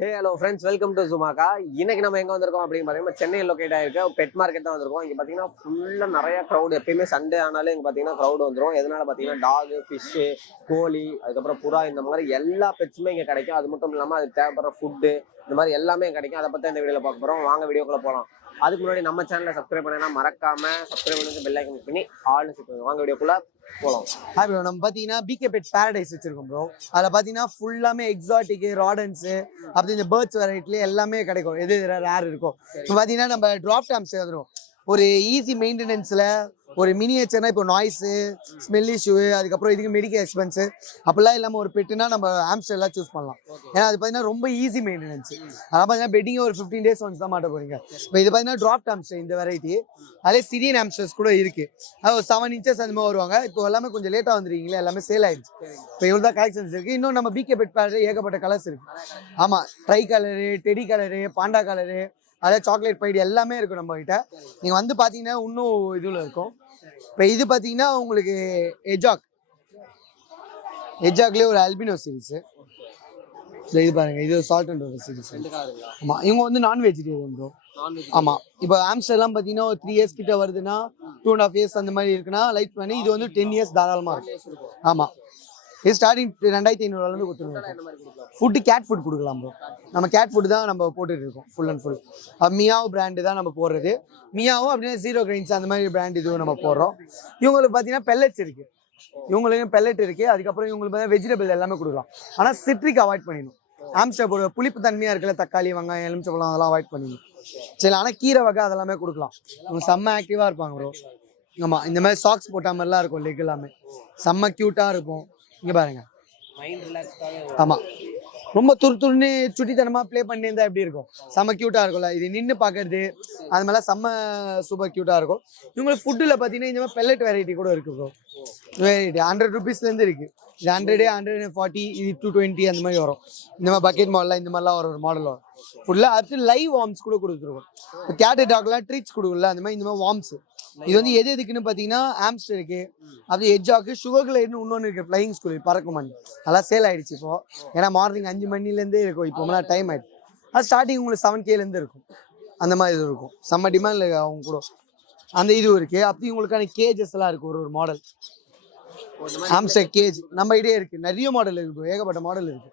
Hey hello friends, welcome to சுமாக்கா. இன்னைக்கு நம்ம எங்கே வந்திருக்கோம் அப்படின்னு பார்த்தீங்கன்னா சென்னையில் லொக்கேட் ஆகிருக்க பெட் மார்க்கெட் தான் வந்திருக்கோம். இங்கே பார்த்தீங்கன்னா ஃபுல்லாக நிறைய க்ரௌட். எப்பயுமே சண்டே ஆனாலும் இங்கே பார்த்தீங்கன்னா க்ரௌட் வந்துடும். எதனால பார்த்தீங்கன்னா டாகு, ஃபிஷ்ஷு, கோழி, அதுக்கப்புறம் புறா, இந்த மாதிரி எல்லா பெட்ஸுமே இங்கே கிடைக்கும். அது மட்டும் இல்லாமல் அதுக்கு தேவைப்படுற ஃபுட்டு இந்த மாதிரி எல்லாமே கிடைக்கும். அதை பற்றி இந்த வீடியோவில் பார்க்க போகிறோம். வாங்க வீடியோக்குள்ளே போகலாம். அதுக்கு முன்னாடி நம்ம சேனலை சப்ஸ்கிரைப் பண்ணா மறக்காம சப்ஸ்கிரைப் பண்ணி பெல் ஐக்கன் பண்ணி ஆல்னு செட் வாங்க வீடியோக்குள்ள போகலாம். ஹாய் ப்ரோ, நம்ம பார்த்தீங்கன்னா பிகே பெட் பேரடைஸ் வச்சிருக்கோம் ப்ரோ. அதில் பார்த்தீங்கன்னா ஃபுல்லாமே எக்ஸாட்டிக்கு, ராடன்ஸு, அப்படி இந்த பேர்ட்ஸ் வெரைட்டிலே எல்லாமே கிடைக்கும். எது ரேர் இருக்கும். இப்போ பார்த்தீங்கன்னா நம்ம ட்ராப் டாம்ஸ் வந்துடும். ஒரு ஈஸி மெயின்டெனன்ஸில் ஒரு மினியேச்சர்னா இப்போ நாய்ஸு, ஸ்மெல் இஷ்யூ, அதுக்கப்புறம் இதுக்கு மெடிக்கல் எக்ஸ்பென்ஸு அப்படிலாம் இல்லாமல் ஒரு பெட்டுனா நம்ம ஆம்ஸ்டர்லாம் சூஸ் பண்ணலாம். ஏன்னா அது பார்த்தீங்கன்னா ரொம்ப ஈஸி மெயின்டெனன்ஸ். அதெல்லாம் பார்த்தீங்கன்னா பெட்டிங்கே ஒரு 15 days ஒன்ஸ் தான் மாட்ட போகிறீங்க. இப்போ இது பார்த்தீங்கன்னா ட்ராப் டாம்ஸ்டர் இந்த வெரைட்டி. அதே சிரியன் ஆம்ஸ்டர்ஸ் கூட இருக்குது. அது ஒரு 7 inches அந்த மாதிரி வருவாங்க. இப்போ எல்லாமே கொஞ்சம் லேட்டாக வந்துருக்கீங்களா, எல்லாமே சேல் ஆயிடுச்சு. இப்போ இவ்வளோ தான் கலெக்ஷன்ஸ் இருக்குது. இன்னும் நம்ம பிகே பெட் பேரட் ஏகப்பட்ட கலர்ஸ் இருக்குது. ஆமாம், try colour, teddy colour, Panda colour, அதே சாக்லேட் பைடு எல்லாமே இருக்கும் நம்ம கிட்ட. நீங்கள் வந்து பார்த்தீங்கன்னா இன்னும் இதில் இருக்கும். இப்போ இது பார்த்தீங்கன்னா உங்களுக்கு எஜாக்லேயே ஒரு அல்பினோ சீரிஸ். இது பாருங்க, இது சால்ட் அண்ட் வாட்டர் சீரிஸ். ஆமாம், இவங்க வந்து நான் வெஜிடேரியன் ப்ரோ. ஆமாம், இப்போ ஆம்ஸ்டர்லாம் பார்த்தீங்கன்னா ஒரு 3 years கிட்ட வருதுன்னா, 2.5 years அந்த மாதிரி இருக்குன்னா லைட் பண்ணி இது வந்து 10 years தாராளமாக இருக்கும். ஆமாம், இது ஸ்டார்டிங் 2500 கொடுத்துருவோம். ஃபுட்டு கேட் ஃபுட் கொடுக்கலாம் ப்ரோ. நம்ம கேட் ஃபுட் தான் நம்ம போட்டுட்டு இருக்கோம் full and full. Meow brand தான் நம்ம போடுறது. மியாவும் அப்படின்னா 0 grains அந்த மாதிரி பிராண்ட் இதுவும் நம்ம போடுறோம். இவங்களுக்கு பார்த்தீங்கன்னா பெல்லட்ஸ் இருக்குது. இவங்களுக்கும் பெல்லட் இருக்குது. அதுக்கப்புறம் இவங்களுக்கு பார்த்தீங்கன்னா வெஜிடபிள் எல்லாமே கொடுக்கலாம். ஆனால் சிட்ரிக் அவாய்ட் பண்ணிடணும். ஆம்ஸ்டர் போடுற புளிப்பு தன்மையாக இருக்குல்ல, தக்காளி, வெங்காயம், எலுமிச்சம்பழம் அதெல்லாம் அவாய்ட் பண்ணிடணும். சரி, ஆனால் கீரை வகை அதெல்லாமே கொடுக்கலாம். இவங்க செம்ம ஆக்டிவாக இருப்பாங்க ப்ரோ. ஆமாம், இந்த மாதிரி சாக்ஸ் போட்ட மாதிரிலாம் இருக்கும். லெக் எல்லாமே செம்ம க்யூட்டாக இருக்கும். இங்கே பாருங்க, ஆமாம், ரொம்ப துருன்னு சுட்டித்தனமாக ப்ளே பண்ணியிருந்தா எப்படி இருக்கும், செம்ம க்யூட்டாக இருக்கும்ல. இது நின்று பார்க்கறது அது மாதிரிலாம் செம்ம சூப்பர் க்யூட்டாக இருக்கும். இவங்களுக்கு ஃபுட்டில் பார்த்தீங்கன்னா இந்த மாதிரி பெல்லட் வெரைட்டி கூட இருக்குது ப்ரோ. வெரைட்டி 100 rupeesலேருந்து இருக்குது. இது 100, 140, இது 220 அந்த மாதிரி வரும். இந்த மாதிரி பக்கெட் மாடலாம் இந்த மாதிரிலாம் ஒரு மாடல் வரும் ஃபுல்லாக. அடுத்து லைவ் வார்ம்ஸ் கூட கொடுத்துருக்கோம். இப்போ கேட்டு டாக்லாம் ட்ரீட்ஸ் கொடுக்கல, அந்த மாதிரி இந்த மாதிரி வார்ம்ஸ். இது வந்து எதுக்குன்னு பார்த்தீங்கன்னா ஆம்ஸ்டருக்கு, அப்படி எஜ்ஜாக்கு, சுகர்ல இன்னொன்று இருக்கு, ஃப்ளையிங் ஸ்கூல் பறக்கும் மணி அதெல்லாம் சேல் ஆயிடுச்சு இப்போ. ஏன்னா மார்னிங் 5 மணிலேருந்தே இருக்கும். இப்போ டைம் ஆயிடுச்சு. அது ஸ்டார்டிங் உங்களுக்கு 7Kலேருந்து இருக்கும். அந்த மாதிரி இது இருக்கும். செம்ம டிமாண்டில் அவங்க கூட அந்த இதுவும் இருக்குது. அப்படி உங்களுக்கான கேஜஸ் எல்லாம் இருக்குது. ஒரு மாடல் ஆம்ஸ்டர் கேஜ் நம்ம இதே இருக்குது. நிறைய மாடல் இருக்குது, ஏகப்பட்ட மாடல் இருக்குது.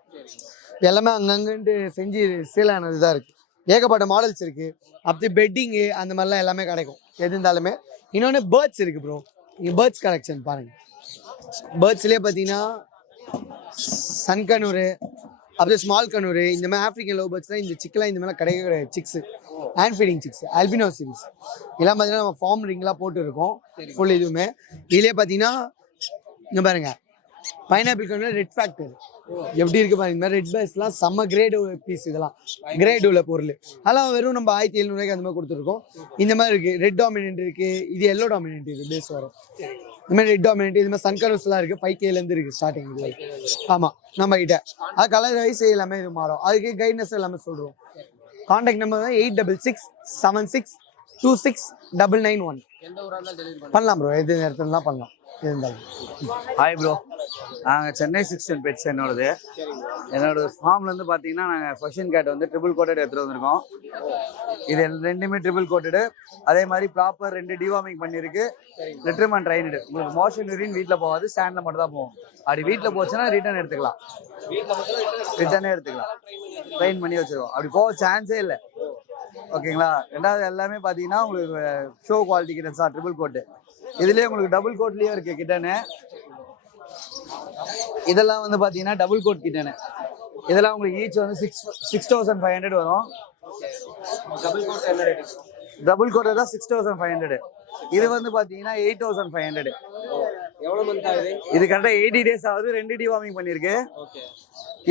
எல்லாமே அங்கங்கன்ட்டு செஞ்சு சேல் ஆனது தான் இருக்குது. ஏகப்பட்ட மாடல்ஸ் இருக்குது. அப்படி பெட்டிங்கு அந்த மாதிரிலாம் எல்லாமே கிடைக்கும் எது இருந்தாலுமே. இன்னொன்று பேர்ட்ஸ் இருக்குது ப்ரோ. நீங்கள் பேர்ட்ஸ் கலெக்ஷன் பாருங்கள். பேர்ட்ஸ்லேயே பார்த்தீங்கன்னா சன்கனூரு, அப்படியே ஸ்மால் கனூரு, இந்த மாதிரி ஆஃப்ரிக்கன் லவ் பேர்ட்ஸ்லாம் இந்த சிக்கெலாம் இந்த மாதிரிலாம் கிடையாது. Six hand feeding six, albino series இதெல்லாம் பார்த்தீங்கன்னா நம்ம ஃபார்ம் ரிங்லாம் போட்டு இருக்கோம் ஃபுல். இதுவுமே இதுலேயே பார்த்தீங்கன்னா இங்கே பாருங்க, பைனாப்பிள் கனூர் ரெட் ஃபேக்டர் எப்படி இருக்குது பாருங்க. இந்த மாதிரி ரெட் பேர்ஸ்லாம் செம்ம கிரேடு பீஸ். இதெல்லாம் கிரேடு உள்ள பொருள். அதெல்லாம் வெறும் நம்ம 1700 அந்த மாதிரி கொடுத்துருக்கோம். இந்த மாதிரி இருக்குது. ரெட் டாமினன்ட் இருக்குது, இது எல்லோ டாமினன்ட், இது பேஸ் வரும். இந்த மாதிரி ரெட் டாமினன்ட், இது மாதிரி சன்கனூஸ்லாம் இருக்குது. 5Kலேருந்து இருக்குது ஸ்டார்டிங். ஆமாம், நம்ம கிட்ட அது கலர் வைஸ் எல்லாமே இது மாறும். அதுக்கு கைட்னஸ் எல்லாமே சொல்லுவோம். Contact number 8676262991. பண்ணலாம் ப்ரோ, எது நேரத்துல தான் பண்ணலாம். ஹாய் ப்ரோ, நாங்கள் சென்னை 16 பெட்ஸ் என்னோட ஃபார்ம்லேருந்து பார்த்தீங்கன்னா நாங்கள் ஃபர்ஷியன் கேட் வந்து ட்ரிபிள் கோட்டட் எடுத்துகிட்டு வந்திருக்கோம். இது ரெண்டுமே ட்ரிபிள் கோட்டடு. அதே மாதிரி ப்ராப்பர் 2 டிவார்மிங் பண்ணியிருக்கு. லிட்டர்ம் அண்ட் ட்ரைனடு. உங்களுக்கு மோஷன் யூரின் வீட்டில் போகாது, ஸ்டாண்டில் மட்டும் தான் போகும். அப்படி வீட்டில் போச்சுன்னா ரிட்டர்ன் எடுத்துக்கலாம். ட்ரைன் பண்ணி வச்சுருவோம். அப்படி போக சான்ஸே இல்லை. ஓகேங்களா. ரெண்டாவது எல்லாமே பார்த்தீங்கன்னா உங்களுக்கு ஷோ குவாலிட்டி கிட்டன்ஸ் தான் ட்ரிபிள் கோட்டு. இதுலேயே உங்களுக்கு டபுள் கோட்லேயும் இருக்குது கிட்டனு. இதெல்லாம் வந்து பார்த்தீங்கன்னா டபுள் கோட் கிட்டனு. இதெல்லாம் உங்களுக்கு ஈச் வந்து 6500 வரும். டபுள் கோட் தான் 6500. இது வந்து பார்த்தீங்கன்னா 8500. இது கரெக்டாக 80 days ஆகுது. 2 டிவார்மிங் பண்ணியிருக்கு.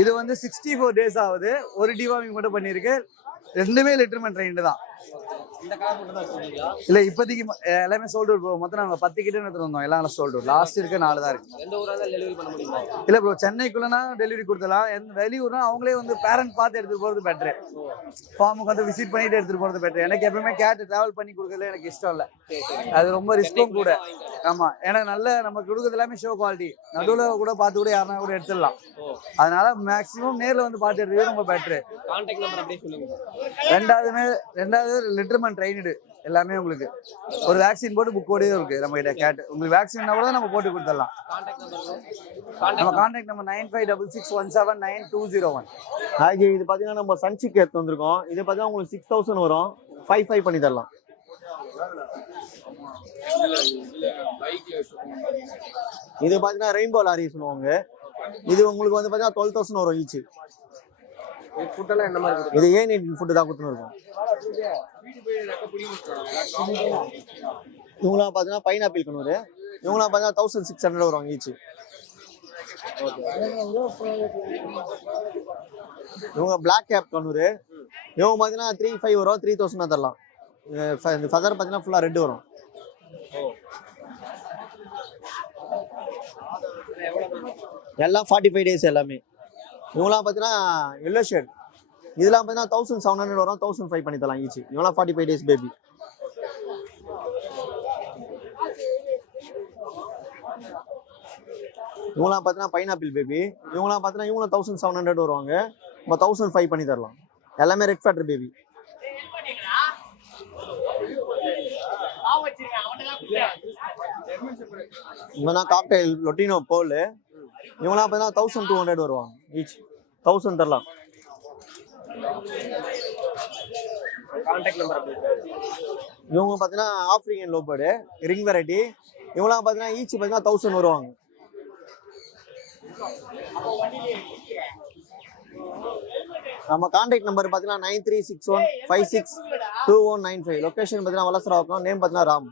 இது வந்து 64 days ஆகுது. ஒரு டிவார்மிங் மட்டும் பண்ணியிருக்கு. ரெண்டுமே லிட்டர்மெண்ட் ட்ரெயின்டு தான். இல்ல இப்போதைக்கு எல்லாமே சோல்ட் அவுட் ப்ரோ. மொத்தம் நாங்கள் 10 கிட்ட எடுத்துட்டு வந்தோம். எல்லாம் சோல்ட் அவுட். லாஸ்ட் இருக்க 4 தான் இருக்கு. இல்ல ப்ரோ, சென்னைக்குள்ளனா டெலிவரி கொடுத்தலாம். வெளியூர்னா அவங்களே வந்து பேரண்ட் பார்த்து எடுத்துட்டு போறது பெட்ரு. ஃபார்முக்கு வந்து விசிட் பண்ணிட்டு எடுத்துட்டு போறது பெட்ரு. எனக்கு எப்பவுமே கேட் டிராவல் பண்ணி கொடுக்கறதுல எனக்கு இஷ்டம் இல்லை. அது ரொம்ப ரிஸ்க்கும் கூட. ஆமா, ஏன்னா நல்ல நம்ம கொடுக்கறது எல்லாமே ஷோ குவாலிட்டி. நடுவில் கூட பார்த்து கூட யாருனா கூட எடுத்துடலாம். அதனால மேக்ஸிமம் நேர்ல வந்து பார்த்து எடுத்துக்கிறது ரொம்ப பெட்ரு. கான்டாக்ட் நம்பர் அப்படியே சொல்லுங்க. ரெண்டாவது லிட்டர்மன் ட்ரைனடு எல்லாமே உங்களுக்கு ஒரு வேக்சின் போட்டு புக் கோடே இருக்கு நம்ம கிட்ட. கேட் உங்களுக்கு வேக்சின்னா கூட நம்ம போட்டு கொடுத்துடலாம். நம்ம கான்டாக்ட் நம்பர் 9566179201. ஹாய், இது பார்த்தீங்கன்னா நம்ம சன்சிக் எடுத்து வந்திருக்கோம். இது பார்த்தீங்கன்னா உங்களுக்கு 6000 வரும். 5 பண்ணி தரலாம். இது பார்த்தீங்கன்னா ரெயின்போ லாரி சொல்லுவாங்க. இது உங்களுக்கு வந்து பார்த்தீங்கன்னா 12000 வரும் ஈச். ஃபுட்டெல்லாம் என்ன மாதிரி இது A19 ஃபுட்டு தான் கொடுத்துன்னு இருக்கும். இவங்களாம் பார்த்தீங்கன்னா பைனாப்பிள் கண்ணூர். இவங்களாம் பார்த்தீங்கன்னா 1600 வருவாங்க ஈச். இவங்க பிளாக் கேப் கண்ணூர். இவங்க பார்த்தீங்கன்னா 3500 வரும். 3000 தரலாம். இந்த ஃபெதர் பார்த்தீங்கன்னா ஃபுல்லாக ரெட் வரும். எல்லாம் 45 days எல்லாமே. இவங்களாம் பார்த்தீங்கன்னா எல்லோ ஷேட். இதெல்லாம் பார்த்தீங்கன்னா 1700 வரும். 1005 பண்ணி தரலாம் ஈச். இவங்களாம் 45 days பேபி. இவங்களாம் பார்த்தீங்கன்னா பைனாப்பிள் பேபி. இவங்களாம் பார்த்தீங்கன்னா இவங்களும் 1700 வருவாங்க. நம்ம 1005 பண்ணி தரலாம். எல்லாமே ரெட் ஃபேக்டர் பேபி. இவங்க தான் காக்டைல் லொட்டினோ போல். இவங்களாம் பார்த்தீங்கன்னா 1200 வருவாங்க ஈச். 1000 தரலாம். கான்டாக்ட் நம்பர் இவங்க பார்த்தீங்கன்னா ஆப்ரிக்கன் லோபர்டு ரிங் வெரைட்டி. இவங்களாம் பார்த்தீங்கன்னா ஈச் பார்த்தீங்கன்னா 1000 வருவாங்க. நம்ம கான்டாக்ட் நம்பர் பார்த்தீங்கன்னா 9361562195. லொக்கேஷன் பார்த்தீங்கன்னா வலசராக்கம். நேம் பார்த்தீங்கன்னா ராம்.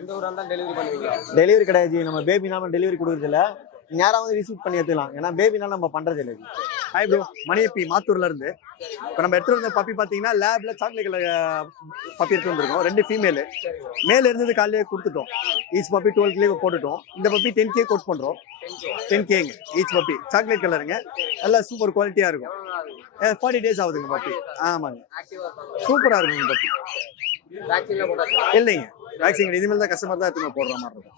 எந்த ஊரா இருந்தாலும் டெலிவரி பண்ணுவீங்களா? டெலிவரி கிடையாது. நம்ம பேபினால டெலிவரி கொடுக்குறதில்ல. நேராக வந்து ரிசீவ் பண்ணி எடுத்துக்கலாம். ஏன்னா பேபினால நம்ம பண்ணுறது இல்லை. ஹாய் ப்ரோ, மணியப்பி மாத்தூர்ல இருந்து. இப்போ நம்ம எடுத்துட்டு வந்த பப்பி பார்த்தீங்கன்னா லேப்ல சாக்லேட் கலர் பப்பி எடுத்து வந்திருக்கோம். 2 ஃபீமேலு. மேல இருந்தது காலையிலே கொடுத்துட்டோம். ஈச் பப்பி 12K போட்டுட்டோம். இந்த பப்பி 10K கோட் பண்றோம். 10Kங்க ஈச் பப்பி. சாக்லேட் கலருங்க. நல்லா சூப்பர் குவாலிட்டியா இருக்கும். 40 days ஆகுதுங்க பப்பி. ஆமாங்க, சூப்பரா இருக்குங்க பப்பி. இல்லைங்க, வேக்சின் இனிமேல் தான் கஸ்டமர் தான் எடுத்து போடுற மாதிரி இருக்கும்.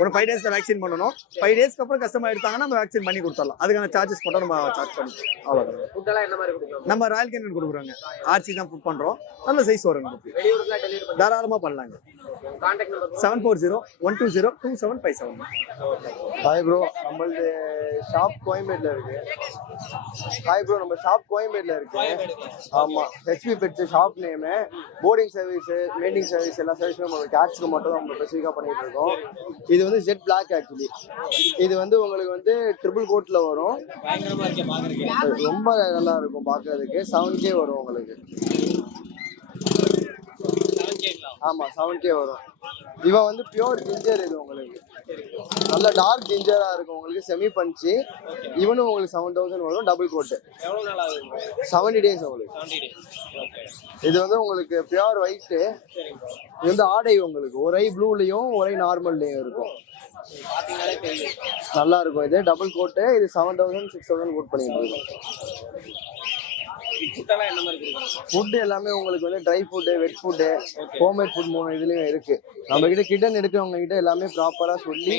ஒரு 5 days வேக்சின் பண்ணணும். 5 daysக்கு அப்புறம் கஸ்டமர் எடுத்தாங்கன்னா நம்ம வேக்சின் பண்ணி கொடுத்துடலாம். அதுக்கான சார்ஜஸ் போட்டால் நம்ம சார்ஜ் பண்ணிக்கலாம். அவ்வளோதான். ஃபுட்டெல்லாம் என்ன மாதிரி கொடுக்கலாம்? நம்ம ராயல் கேன் கொடுக்குறோங்க. ஆர்ச்சி தான் ஃபுட் பண்றோம். நல்ல சைஸ் வருங்க பப்பி. வெளியூருக்குலாம் டெலிவரி பண்ணுவீங்க? தாராளமா பண்ணலாங்க. Contact number 7401202757. ஹாய் ப்ரோ, நம்மளது ஷாப் கோயம்பேட்டில் இருக்கு. ஹாய் ப்ரோ, நம்ம ஷாப் கோயம்பேட்டில் இருக்கு. ஆமாம், HP pets shop name. Boarding service, maintaining service எல்லா சர்வீஸும் நம்ம கேட்ஸ்க்கு மட்டும் நம்ம ஸ்பெசிஃபிக்காக பண்ணிட்டு இருக்கோம். இது வந்து ஜெட் பிளாக் ஆக்சுவலி. இது வந்து உங்களுக்கு வந்து ட்ரிபிள் கோட்டில் வரும். ரொம்ப நல்லா இருக்கும் பார்க்கறதுக்கு. 7K வரும் உங்களுக்கு. ஆமாம், 7K வரும். இவன் வந்து பியூர் ஜிஞ்சர். இது உங்களுக்கு நல்ல டார்க் ஜிஞ்சராக இருக்கும். உங்களுக்கு செமி பஞ்சு. இவனும் உங்களுக்கு 7000 வரும். டபுள் கோட்டு. 70 days உங்களுக்கு. இது வந்து உங்களுக்கு பியூர் ஒயிட்டு. இது வந்து ஆடை உங்களுக்கு ஒரு ஐ ப்ளூலையும் ஒரு ஐ நார்மல்லையும் இருக்கும். நல்லா இருக்கும். இது டபுள் கோட்டு. இது 7000 6000 கோட் பண்ணிட்டு இருக்கோம். ஃபுட் எல்லாமே உங்களுக்கு வந்து try food, wet food, homemade food 3 இதுலயும் இருக்கு. நம்ம கிட்ட கிட்டன் எடுக்கிறவங்க கிட்ட எல்லாமே ப்ராப்பரா சொல்லி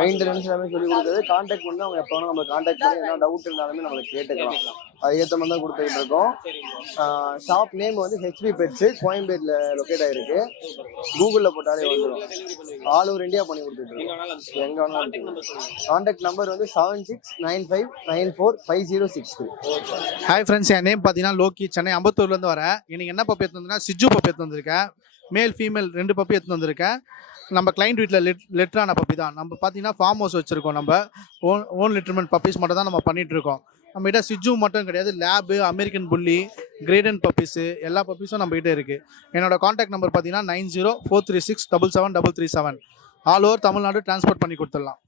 மெயின்டெனன்ஸ் எல்லாமே சொல்லி கொடுக்குறது. கான்டாக்ட் பண்ணி அவங்க எப்போ நம்ம கான்டாக்ட் பண்ணி என்ன டவுட் இருந்தாலுமே நம்மளுக்கு கேட்டுக்கலாம். அது ஏற்ற மாதிரி தான் கொடுத்துட்டு இருக்கோம். ஷாப் நேம் வந்து ஹெச்பி பெட்ஸ், கோயம்பேட்டில் லொக்கேட் ஆயிருக்கு. கூகுளில் போட்டாலே வந்துடும். ஆல் ஓவர் இந்தியா பண்ணி கொடுத்துட்டு இருக்கோம். எங்க வேணாலும். கான்டாக்ட் நம்பர் வந்து 7695945063. ஹாய் ஃப்ரெண்ட்ஸ், என் நேம் பார்த்தீங்கன்னா லோக்கி. சென்னை அம்பத்தூர்லேருந்து வரேன். இன்னைக்கு என்ன பப்பி எடுத்து வந்திருக்கேன்? சிஜு பப்பி எடுத்து வந்திருக்கேன். மேல் ஃபீமேல் 2 பப்பி எடுத்து வந்திருக்கேன். நம்ம கிளைண்ட் வீட்டில் லெட்டரான பப்பி தான். நம்ம பார்த்தீங்கன்னா ஃபார்ம் ஹவுஸ் வச்சுருக்கோம். நம்ம ஓன் லிட்டர்மெண்ட் பப்பீஸ் மட்டும் தான் நம்ம பண்ணிகிட்டு இருக்கோம். நம்மகிட்ட சிஜு மட்டும் கிடையாது, லேபு, அமெரிக்கன் புள்ளி, கிரேடன் பப்பீஸு எல்லா பப்பீஸும் நம்மகிட்ட இருக்குது. என்னோட காண்டாக்ட் நம்பர் பார்த்தீங்கன்னா 9043677337. ஆல் ஓவர் தமிழ்நாடு டிரான்ஸ்போர்ட் பண்ணி கொடுத்துடலாம்.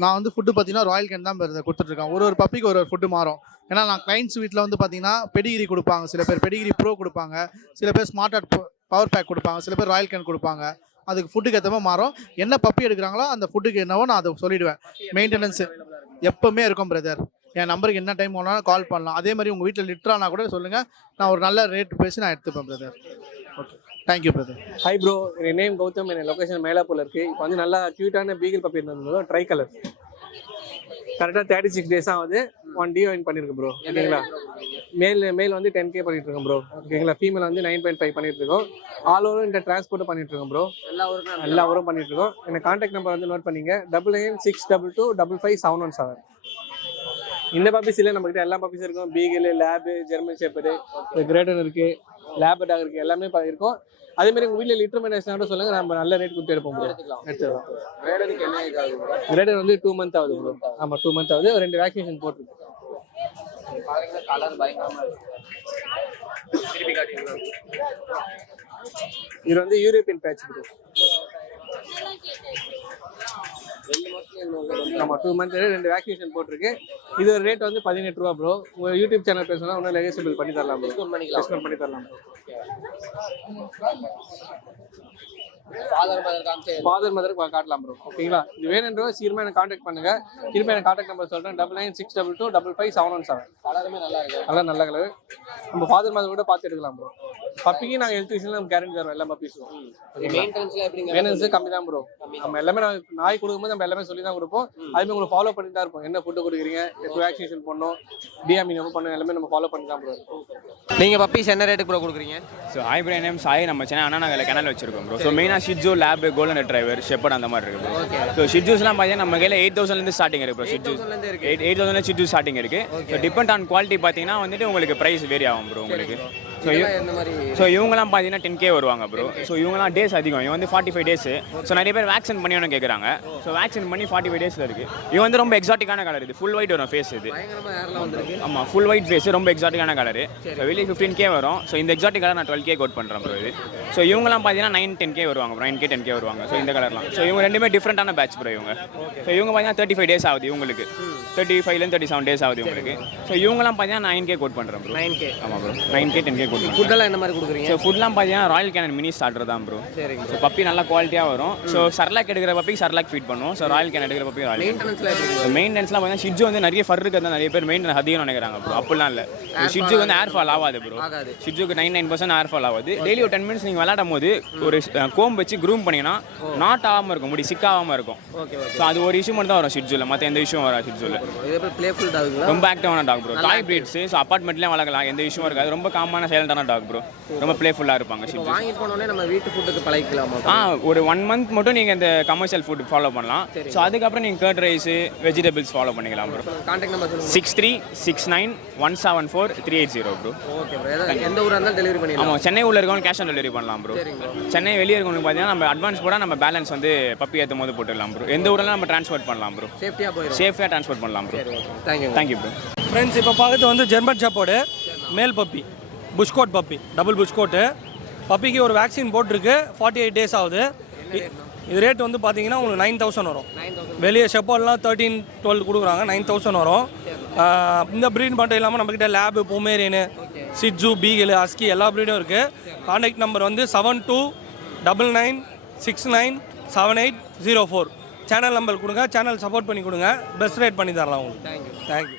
நான் வந்து ஃபுட்டு பார்த்தீங்கன்னா ராயல் கேன் தான் கொடுத்துட்ருக்கேன். ஒரு பப்பிக்கு ஒரு ஃபுட்டு மாறும். ஏன்னா நான் கிளைண்ட்ஸ் வீட்டில் வந்து பார்த்தீங்கன்னா பெடிகிரி கொடுப்பாங்க. சில பேர் பெடிகிரி ப்ரோ கொடுப்பாங்க. சில பேர் ஸ்மார்ட் ஆர்ட் பவர் பேக் கொடுப்பாங்க. சில பேர் ராயல் கேன் கொடுப்பாங்க. அதுக்கு ஃபுட்டுக்கு ஏற்ற மாதிரி மாறும். என்ன பப்பி எடுக்கிறாங்களோ அந்த ஃபுட்டுக்கு என்னவோ நான் அதை சொல்லிவிடுவேன். மெயின்டெனன்ஸு எப்போவுமே இருக்கும் பிரதர். என் நம்பருக்கு என்ன டைம் வேணாலும் கால் பண்ணலாம். அதே மாதிரி உங்கள் வீட்டில் லிட்டரானா கூட சொல்லுங்கள். நான் ஒரு நல்ல ரேட் பேசி நான் எடுத்துப்பேன் brother. Okay, thank you brother. Hi bro, என் நேம் கௌதம். என் லொக்கேஷன் மேலாப்பூரில் இருக்குது. இப்போ வந்து நல்லா க்யூட்டான பீகிள் பப்பி இருந்தது, ட்ரை கலர். கரெக்டாக 36 days ஆகுது. 1 டிவைன் பண்ணிருக்கு ப்ரோ. ஓகேங்களா? மேல் வந்து 10K பண்ணிட்டு இருக்கோம் ப்ரோ. ஓகேங்களா? ஃபீமேல் வந்து 9.5 பண்ணிட்டு இருக்கோம். ஆல் ஓவர் இந்த டிரான்ஸ்போர்ட் பண்ணிட்டு இருக்கோம் ப்ரோ. எல்லா ஊரும் பண்ணிட்டு இருக்கோம். எனக்கு கான்டாக்ட் நம்பர் வந்து நோட் பண்ணிங்க 9962255717. இந்த பப்பீஸ்ல நம்ம கிட்ட எல்லா பப்பீஸும் இருக்கும். Beagle, lab, German shepherd, Great Dane இருக்கு, லேபர்டாக் இருக்கு, எல்லாமே இருக்கும். அதே மாதிரி உங்க வீட்டில் லிட்டர் மெயின்டெனன்ஸ் சொல்லுங்க, நம்ம நல்ல ரேட் கொடுத்து எடுப்போம் ப்ரோ. எடுத்துக்கலாம். கிரேடர் வந்து 2 மந்த் ஆகுது ப்ரோ. ஆமா 2 மந்த் ஆகுது. 2 வேக்சினேஷன் போட்டுருக்கு. இது வந்து யூரோப்பியன் பேட்ச் ப்ரோ. ஆமா 2 மந்த் 2 வேக்சினேஷன் போட்டிருக்கு. இது ஒரு ரேட் வந்து 18 ரூபா ப்ரோ. உங்க யூடியூப் சேனல் பேசினா இன்னும் நெகோசியபிள் பண்ணி தரலாம் ப்ரோ. டிஸ்கவுண்ட் பண்ணி தரலாம் ப்ரோ. ஃபாதர் மதர் காட்டலாம் ப்ரோ. ஓகேங்களா? இது வேணுன்றோ சீக்கிரமா எனக்கு கான்டாக்ட் பண்ணுங்க. திரும்ப எனக்கு கான்டாக்ட் நம்பர் சொல்றேன் 9962255717. கலருமே நல்லா இருக்கு. நல்ல கலர். நம்ம ஃபாதர் மதர் கூட பார்த்து எடுக்கலாம் ப்ரோ. பப்பிக்கு நாங்கள் ஹெல்த் விஷயம் நம்ம கேரண்டி தரோம் எல்லா பப்பீஸும். மெயின்டெனன்ஸ் கம்மி தான் ப்ரோ. நம்ம எல்லாமே நாய் கொடுக்கும்போது நம்ம எல்லாமே சொல்லி தான் கொடுப்போம். அதுமாதிரி உங்களுக்கு ஃபாலோ பண்ணிட்டு தான் இருப்போம். என்ன ஃபுட்டு கொடுக்குறீங்க, எப்போ வேக்சினேஷன் பண்ணணும், டிஆர்மி நம்ம பண்ணணும், எல்லாமே நம்ம ஃபாலோ பண்ணி தான் ப்ரோ. நீங்க பப்பீஸ் என்ன ரேட்டுக்கு ப்ரோ கொடுக்குறீங்க? So hi bro, name Sai. நம்ம சென்னை அண்ணா நகரில் கிணல் வச்சிருக்கோம் ப்ரோ. ஸோ மெயினாக ஷிட்ஜூ, லேப், கோல்டன் ரெட்ரைவர், ஷெப்பர்ட் அந்த மாதிரி இருக்கு ப்ரோ. ஸோ ஷிட்ஜூஸ்லாம் பார்த்தீங்கன்னா நம்ம கையில் 8000 ஸ்டார்டிங் இருக்கு ப்ரோ. ஷிட்ஜூஸ் 8000 ஷிட்ஜூ ஸ்டார்டிங் இருக்கு. ஸோ டிபெண்ட் ஆன் குவாலிட்டி பார்த்தீங்கன்னா வந்துட்டு உங்களுக்கு ப்ரைஸ் வேரி ஆகும் ப்ரோ உங்களுக்கு. ஸோ இவங்கலாம் பார்த்தீங்கன்னா 10K வருவாங்க ப்ரோ. ஸோ இவங்கலாம் டேஸ் அதிகம். இவங்க வந்து 45 டேஸ். ஸோ நிறைய பேர் வேக்சின் பண்ணி ஒன்று கேட்குறாங்க. ஸோ வேக்சின் பண்ணி 45 டேஸில் இருக்கு. இவங்க வந்து ரொம்ப எக்ஸாட்டிக்கான கலர். இது ஃபுல் ஒயிட் வரும் ஃபேஸ். இது ஆமாம் ஃபுல் ஒயிட் ஃபேஸ், ரொம்ப எக்ஸாட்டிக்கான கலர். ஸோ வெளியே 15K வரும். ஸோ இந்த எக்ஸாட்டிக் கலர் நான் 12K கோட் பண்ணுறேன் ப்ரோ இது. ஸோ இவங்கலாம் பார்த்தீங்கன்னா 9-10K வருவாங்க ப்ரோ. 9K 10K வருவாங்க. ஸோ இந்த கலர்லாம். ஸோ இவங்க ரெண்டுமே டிஃப்ரெண்டான பேட்ச் ப்ரோ இவங்க. ஸோ இவங்க பார்த்தீங்கன்னா 35 டேஸ் ஆகுது இவங்களுக்கு. 35 37 டேஸ் ஆகுது இவங்களுக்கு. ஸோ இவங்கலாம் பார்த்தீங்கன்னா 9K கோட் பண்ணுறேன் ப்ரோ. 9K ஆமாம் ப்ரோ. 9K 10K கோட் பண்ணுறேன். ஃபுட்டெல்லாம் என்ன மாதிரி கொடுக்குறீங்க? ஸோ ஃபுட்லாம் பார்த்தீங்கன்னா ராயல் கேனன் மினி ஸ்டார்டர் தான் ப்ரோ. சரிங்க. ஸோ பப்பி நல்லா குவாலிட்டியாக வரும். ஸோ சர்லாக் எடுக்கிற பப்பிக்கு சர்லாக் ஃபீட் பண்ணுவோம். ஸோ ராயல் கேன் எடுக்கிற பப்பி ராயல். மெயின்டெனன்ஸ்லாம் பார்த்தீங்கன்னா ஷிட்ஜு வந்து நிறைய ஃபர் இருக்கிறது நிறைய பேர் மெயின்டெனன்ஸ் அதிகம் நினைக்கிறாங்க ப்ரோ. அப்படிலாம் இல்லை. ஷிட்ஜு வந்து ஏர் ஃபால் ஆகாது ப்ரோ. ஷிட்ஜுக்கு 99% ஏர் ஃபால் ஆகாது. டெய்லி ஒரு 10 மினிட்ஸ் நீங்கள் விளையாடும் போது ஒரு கோம் வச்சு க்ரூம் பண்ணிங்கன்னா நாட் ஆகாமல் இருக்கும், முடி சிக்காகாமல் இருக்கும். ஸோ அது ஒரு இஷ்யூ மட்டும் தான் வரும் ஷிட்ஜுவில். மற்ற எந்த இஷ்யூவும் வராது ஷிட்ஜுவில். ரொம்ப ஆக்டிவான டாக் ப்ரோ. டாய் பிரீட்ஸ். ஸோ அப்பார்ட்மெண்ட்லேயும் வளர்க்கலாம், எந்த இஷ்யூவும் இருக்காது. ரொம்ப காமான சைலண்டான டாக் ப்ரோ. ரொம்ப பிளேஃபுல்லாக இருப்பாங்க ஷிட்ஜு. வாங்கிட்டு போனோடனே நம்ம வீட்டு ஃபுட்டுக்கு பழகிக்கலாமா? ஒரு 1 மந்த் மட்டும் நீங்கள் இந்த கமர்ஷியல் ஃபுட் ஃபாலோ பண்ணலாம். ஸோ அதுக்கப்புறம் நீங்கள் கர்ட் ரைஸ், வெஜிடபிள்ஸ் ஃபாலோ பண்ணிக்கலாம் ப்ரோ. கான்டாக்ட் நம்பர் சொல்லுங்க. 6369174380 ப்ரோ. Okay bro. எந்த ஊராக இருந்தாலும் டெலிவரி பண்ணிடலாம். ஆமாம் சென்னை உள்ள இருக்கவங்க கேஷ் ஆன் டெலிவரி பண்ணலாம் ப்ரோ. சென்னை வெளியே இருக்கவங்களுக்கு பார்த்தீங்கன்னா நம்ம அட்வான்ஸ் போட நம்ம பேலன்ஸ் வந்து பப்பி ஏற்றும் போது போட்டுடலாம் ப்ரோ. எந்த ஊரெல்லாம் நம்ம ட்ரான்ஸ்போர்ட் பண்ணலாம் ப்ரோ. சேஃப்டியாக ட்ரான்ஸ்போர்ட் பண்ணலாம் ப்ரோ. Thank you bro. ஃப்ரெண்ட்ஸ் இப்போ பார்க்குறது வந்து German shepherd male puppy, plush coat puppy, double plush coat. பப்பிக்கு ஒரு வேக்சின் போட்டிருக்கு. 48 டேஸ் ஆகுது. இது ரேட் வந்து பார்த்தீங்கன்னா உங்களுக்கு 9000 வரும். வெளியே ஷெப்பர்ட்லாம் 13-12 கொடுக்குறாங்க. 9000 வரும். இந்த ப்ரீட் மட்டும் இல்லாமல் நம்மக்கிட்ட லேபு, பொமேரியனு, சிட்ஜு, பீகிள், அஸ்கி எல்லா ப்ரீடும் இருக்குது. கான்டாக்ட் நம்பர் வந்து 7299697804. சேனல் நம்பர் கொடுங்க. சேனல் சப்போர்ட் பண்ணி கொடுங்க. பெஸ்ட் ரேட் பண்ணி தரலாம் உங்களுக்கு. தேங்க்யூ.